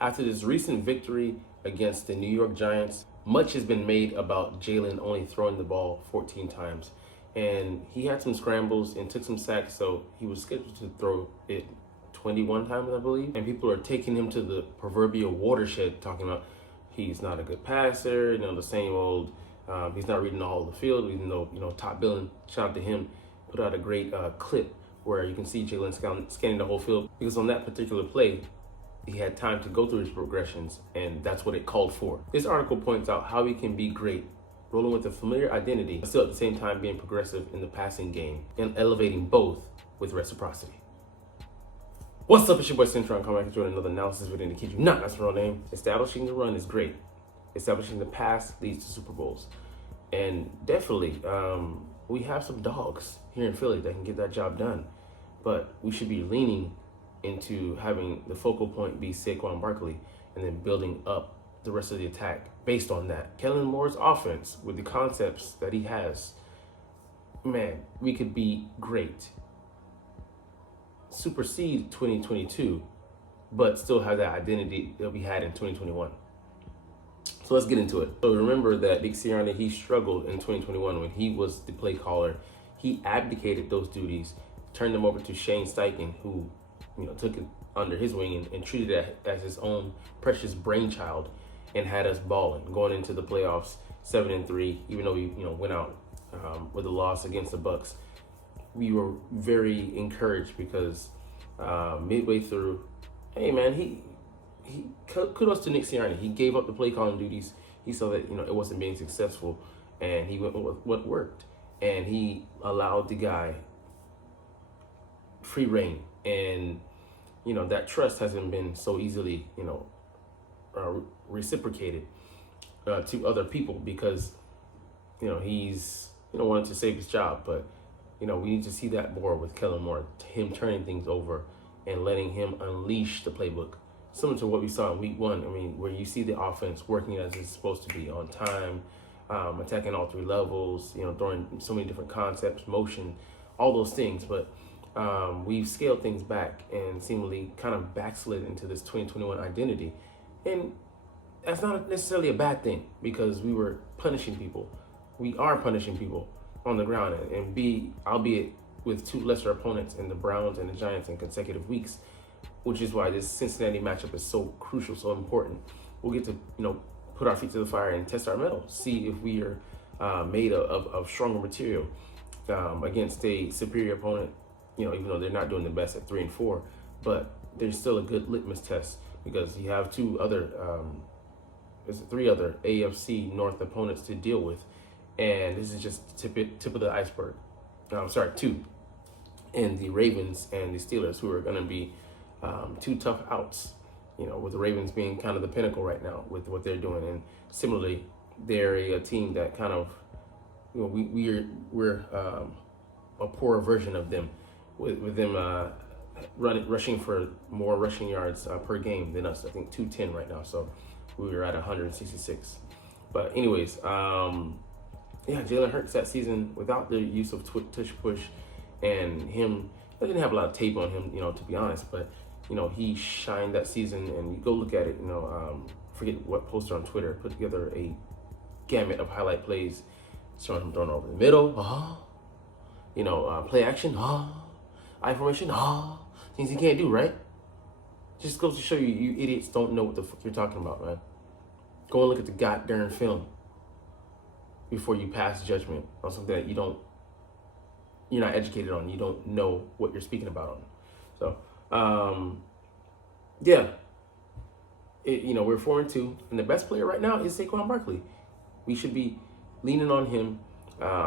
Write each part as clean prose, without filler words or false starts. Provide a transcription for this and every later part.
After this recent victory against the New York Giants, much has been made about Jalen only throwing the ball 14 times. And he had some scrambles and took some sacks, so he was scheduled to throw it 21 times, I believe. And people are taking him to the proverbial watershed, talking about he's not a good passer, the same old, he's not reading all the field, even though, Top Billing, shout out to him, put out a great clip where you can see Jalen scanning the whole field. Because on that particular play, he had time to go through his progressions, and that's what it called for. This article points out how he can be great, rolling with a familiar identity, but still at the same time being progressive in the passing game and elevating both with reciprocity. What's up, it's your boy Cintron, coming back to join another analysis video to keep you not that's my real name. Establishing the run is great. Establishing the pass leads to Super Bowls. And definitely, we have some dogs here in Philly that can get that job done. But we should be leaning into having the focal point be Saquon Barkley and then building up the rest of the attack based on that. Kellen Moore's offense, with the concepts that he has, man, we could be great. Supersede 2022, but still have that identity that we had in 2021. So let's get into it. So remember that Nick Sirianni, he struggled in 2021 when he was the play caller. He abdicated those duties, turned them over to Shane Steichen, who took it under his wing and treated it as his own precious brainchild and had us balling, going into the playoffs 7-3, even though we went out with a loss against the Bucks. We were very encouraged because midway through, hey man, he kudos to Nick Sirianni. He gave up the play calling duties. He saw that it wasn't being successful, and he went with what worked, and he allowed the guy free reign. And that trust hasn't been so easily reciprocated to other people because he's wanted to save his job. But we need to see that more with Kellen Moore, him turning things over and letting him unleash the playbook, similar to what we saw in week 1. I mean, where you see the offense working as it's supposed to be, on time, attacking all 3 levels, throwing so many different concepts, motion, all those things. But we've scaled things back and seemingly kind of backslid into this 2021 identity. And that's not necessarily a bad thing, because we were punishing people. We are punishing people on the ground, and albeit with 2 lesser opponents in the Browns and the Giants in consecutive weeks, which is why this Cincinnati matchup is so crucial, so important. We'll get to, put our feet to the fire and test our mettle, see if we are made of stronger material against a superior opponent. Even though they're not doing the best at 3-4, but there's still a good litmus test, because you have 3 other AFC North opponents to deal with, and this is just tip of the iceberg. 2, and the Ravens and the Steelers, who are going to be 2 tough outs. With the Ravens being kind of the pinnacle right now with what they're doing, and similarly, they're a team that kind of we're a poorer version of them. With them rushing for more rushing yards per game than us. I think 210 right now, so we were at 166. But anyways, Jalen Hurts that season, without the use of tush push, and him, I didn't have a lot of tape on him, to be honest, but he shined that season. And you go look at it, forget what poster on Twitter put together a gamut of highlight plays showing him throwing over the middle, play action, I formation, things you can't do, right? Just goes to show you, you idiots don't know what the fuck you're talking about, man. Go and look at the goddamn film before you pass judgment on something that you're not educated on. You don't know what you're speaking about on. So, we're 4-2, and the best player right now is Saquon Barkley. We should be leaning on him.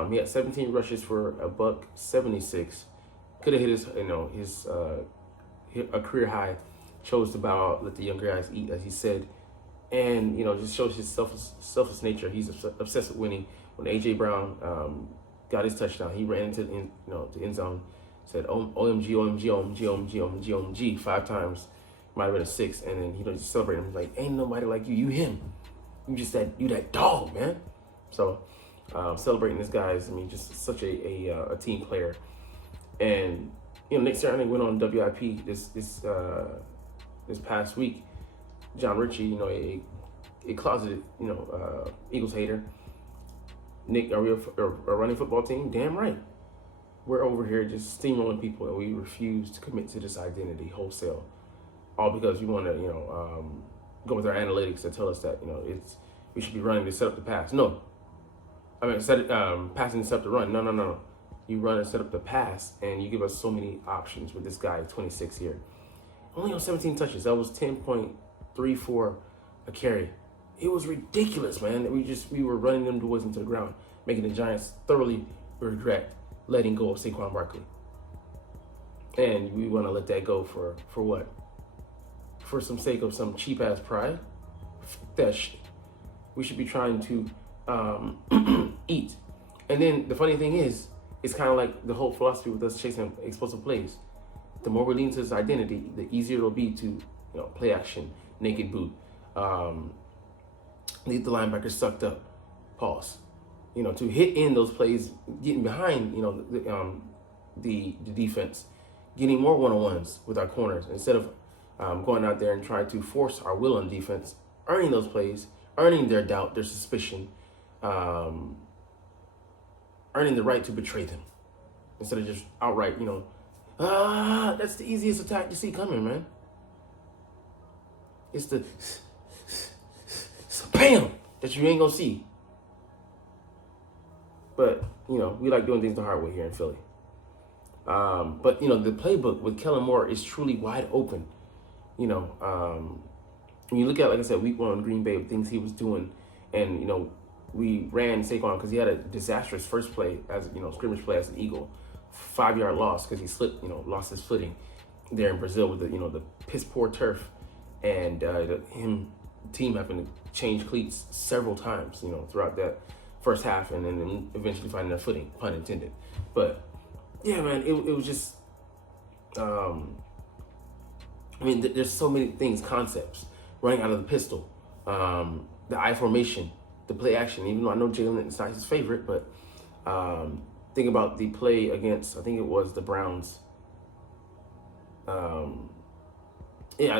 He had 17 rushes for $176. Could have hit his a career high. Chose to bow out, let the younger guys eat, as he said, and just shows his selfless nature. He's obsessed with winning. When AJ Brown got his touchdown, he ran into the end zone, said OMG, OMG, OMG, OMG, OMG, OMG 5 times. Might have been a 6, and then just celebrating. He's like, ain't nobody like you. You him. You that dog, man. So celebrating this guy is, just such a team player. And Nick Sirianni went on WIP this past week John Ritchie, a closeted, Eagles hater. Nick, are we a running football team? Damn right. We're over here just steamrolling people, and we refuse to commit to this identity wholesale, all because we want to, go with our analytics that tell us that we should be running to set up the pass. No, I mean passing to set up the run. No. You run and set up the pass, and you give us so many options with this guy, 26 here, only on 17 touches. That was 10.34 a carry. It was ridiculous, man. We were running them boys into the ground, making the Giants thoroughly regret letting go of Saquon Barkley. And we want to let that go for what? For some sake of some cheap ass pride? That shit. We should be trying to eat. And then the funny thing is, it's kind of like the whole philosophy with us chasing explosive plays. The more we lean to this identity, the easier it'll be to play action, naked boot, leave the linebacker sucked up, pause. To hit in those plays, getting behind, the defense, getting more one-on-ones with our corners instead of going out there and trying to force our will on defense, earning those plays, earning their doubt, their suspicion, earning the right to betray them instead of just outright, that's the easiest attack you see coming, man. It's the bam that you ain't gonna see. But, we like doing things the hard way here in Philly. But, the playbook with Kellen Moore is truly wide open. When you look at, like I said, week 1 in Green Bay, things he was doing, and, we ran Saquon because he had a disastrous first play as, scrimmage play as an Eagle, 5-yard loss because he slipped, lost his footing there in Brazil with the piss poor turf, and team having to change cleats several times, throughout that first half, and then eventually finding their footing, pun intended. But yeah, man, it was just, there's so many things, concepts, running out of the pistol, the I formation, the play action, even though I know Jalen is not his favorite, but think about the play against, I think it was the Browns. It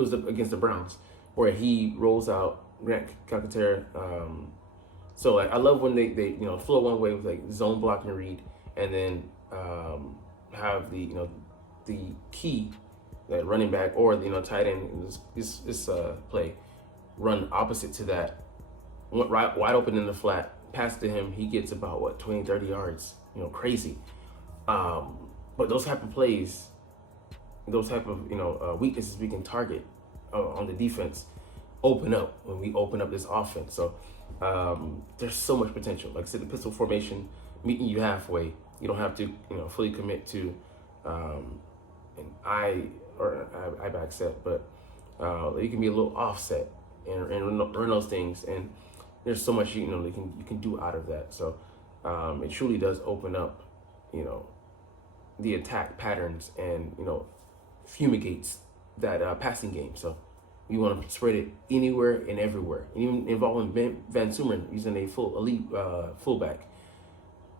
was against the Browns, where he rolls out Grant Calcaterra. So I love when they flow one way with like zone blocking read, and then have the key, that running back or tight end this play run opposite to that, went wide open in the flat, pass to him, he gets about 20-30 yards, crazy. But those type of plays, those type of weaknesses we can target on the defense open up when we open up this offense. So there's so much potential. Like I said, the pistol formation meeting you halfway. You don't have to fully commit to an I back set, but you can be a little offset and run those things. And there's so much you can do out of that. So it truly does open up the attack patterns and fumigates that passing game. So you want to spread it anywhere and everywhere, and even involving Van Sumeren using a full elite fullback.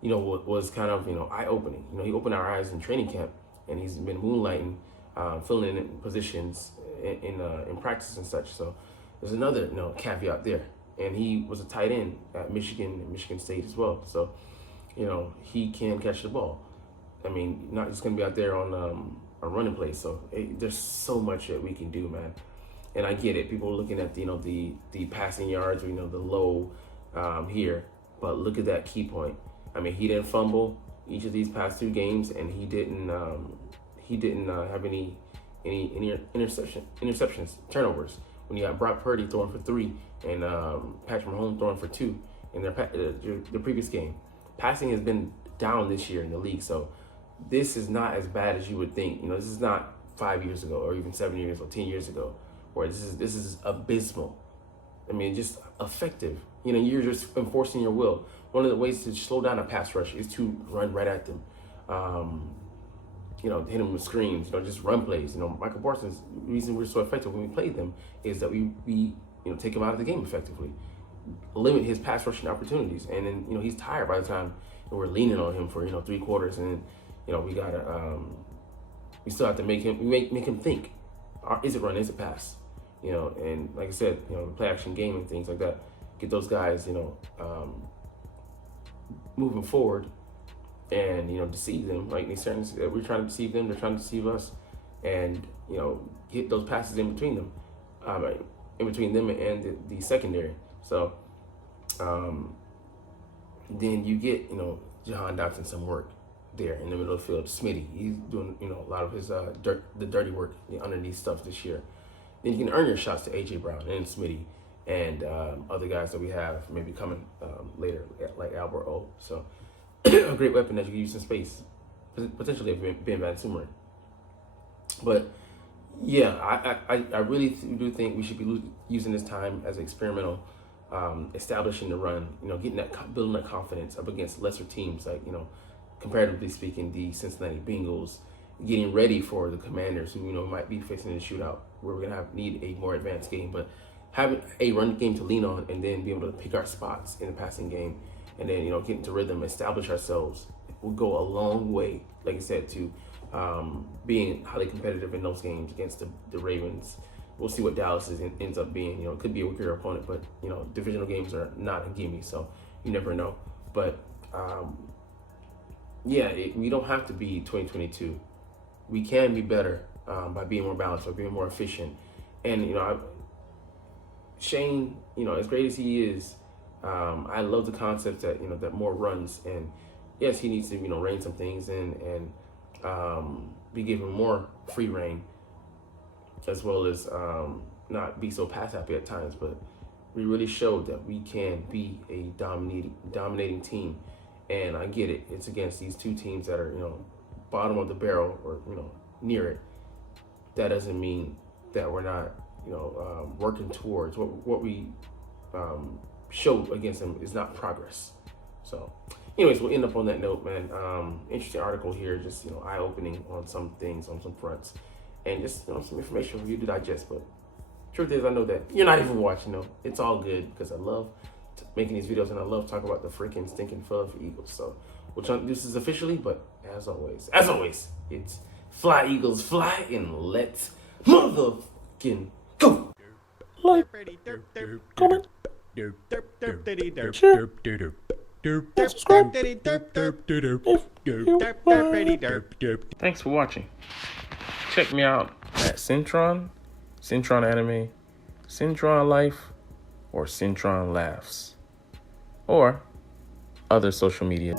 Was kind of eye-opening. He opened our eyes in training camp, and he's been moonlighting, filling in positions in practice and such. So there's another caveat there. And he was a tight end at Michigan and Michigan State as well. So he can catch the ball. Not just gonna be out there on a running play. So there's so much that we can do, man. And I get it. People are looking at the passing yards, or the low here, but look at that key point. He didn't fumble each of these past 2 games, and he didn't have any interceptions, turnovers. When you got Brock Purdy throwing for 3 and Patrick Mahomes throwing for 2 in the previous game, passing has been down this year in the league. So this is not as bad as you would think. This is not 5 years ago, or even 7 years or 10 years ago, where this is abysmal. Just effective. You're just enforcing your will. One of the ways to slow down a pass rush is to run right at them. Hit them with screens. Just run plays. Michael Parsons, the reason we're so effective when we play them is that we take him out of the game effectively, limit his pass rushing opportunities, and then he's tired by the time we're leaning on him for 3 quarters, and then we gotta we still have to make him think. Is it run? Is it pass? you know, and like I said, you know, play action game and things like that. Get those guys, you know, moving forward, and you know, deceive them. Like we're trying to deceive them, they're trying to deceive us, and you know, get those passes in between them, and the secondary. So then you get, you know, Jahan Dotson some work there in the middle of the field. Smitty, he's doing, you know, a lot of his the dirty work, the underneath stuff this year. Then you can earn your shots to AJ Brown and Smitty and other guys that we have maybe coming later, like Albert O. So a great weapon that you can use in space, potentially if Ben Van Sumeren. But yeah, I really do think we should be using this time as experimental, establishing the run, you know, building that confidence up against lesser teams, like, you know, comparatively speaking, the Cincinnati Bengals, getting ready for the Commanders, who, you know, might be facing a shootout where we're gonna need a more advanced game, but having a run game to lean on, and then be able to pick our spots in the passing game, and then, you know, get into rhythm, establish ourselves, will go a long way, like I said, to being highly competitive in those games against the Ravens. We'll see what Dallas ends up being. You know, it could be a weaker opponent, but, you know, divisional games are not a gimme, so you never know. But yeah, we don't have to be 2022. We can be better by being more balanced, by being more efficient. And, you know, Shane, you know, as great as he is, I love the concept that, you know, that more runs, and yes, he needs to, you know, rein some things in and be given more free reign, as well as not be so pass happy at times. But we really showed that we can be a dominating team, and I get it. It's against these two teams that are, you know, bottom of the barrel, or, you know, near it. That doesn't mean that we're not, you know, working towards what we showed against them is not progress. So anyways, we'll end up on that note, man. Interesting article here, just, you know, eye-opening on some things, on some fronts, and just, you know, some information for you to digest. But truth is, I know that you're not even watching, though. It's all good, because I love making these videos, and I love talking about the freaking stinking Philadelphia Eagles. So we'll try to do this officially, but as always, it's fly, Eagles, fly, and let's motherfucking go. Like, comment, share, and subscribe if you like. Thanks for watching. Check me out at Cintron, Cintron Anime, Cintron Life, or Cintron Laughs, or other social media.